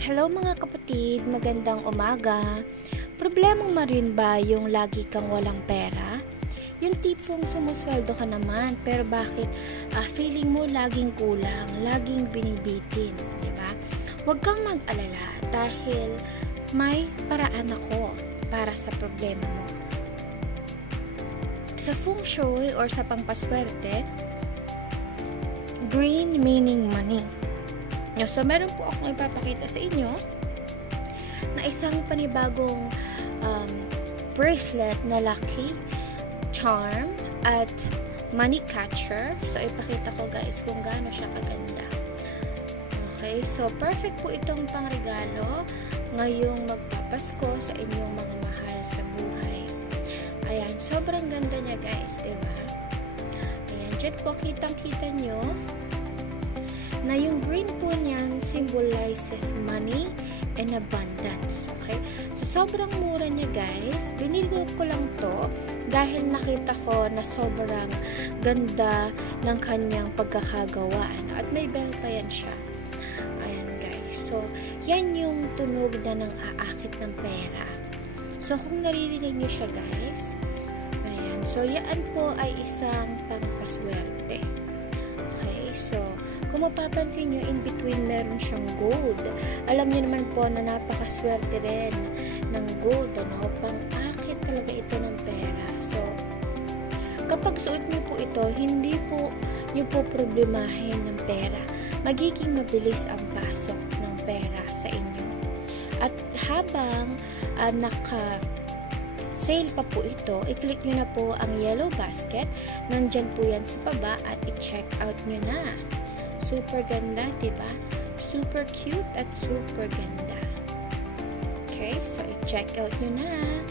Hello mga kapatid, magandang umaga. Problema mo rin ba yung lagi kang walang pera? Yung tipong sumusweldo ka naman, pero bakit feeling mo laging kulang, laging binibitin, di ba? Huwag kang mag-alala dahil may paraan ako para sa problema mo. Sa feng shui or sa pangpaswerte, green meaning money. So, meron po akong ipapakita sa inyo na isang panibagong bracelet na lucky charm at money catcher. So, ipakita ko guys kung gaano siya kaganda. Okay, so perfect po itong pangregalo ngayong magpapasko sa inyong mga mahal sa buhay. Ayan, sobrang ganda niya guys, diba? Ayan, dyan po kitang-kita nyo na yung green po niyan symbolizes money and abundance. Okay? So, sobrang mura niya guys. Binili ko lang to dahil nakita ko na sobrang ganda ng kanyang pagkakagawa. At may bell pa yan siya. Ayan guys. So, yan yung tunog na nang aakit ng pera. So, kung naririnig niyo siya guys, ayan. So, yan po ay isang pangpaswerte. Okay? So, kung mapapansin nyo, in between meron siyang gold. Alam niyo naman po na napakaswerte rin ng gold. Ano? Pang-akit talaga ito ng pera. So, kapag suot niyo po ito, hindi po niyo po problemahin ng pera. Magiging mabilis ang pasok ng pera sa inyo. At habang naka-sale pa po ito, i-click nyo na po ang yellow basket. Nandyan po yan sa baba at i-check out nyo na. Super ganda, diba? Super cute at super ganda. Okay, so i-check out nyo na.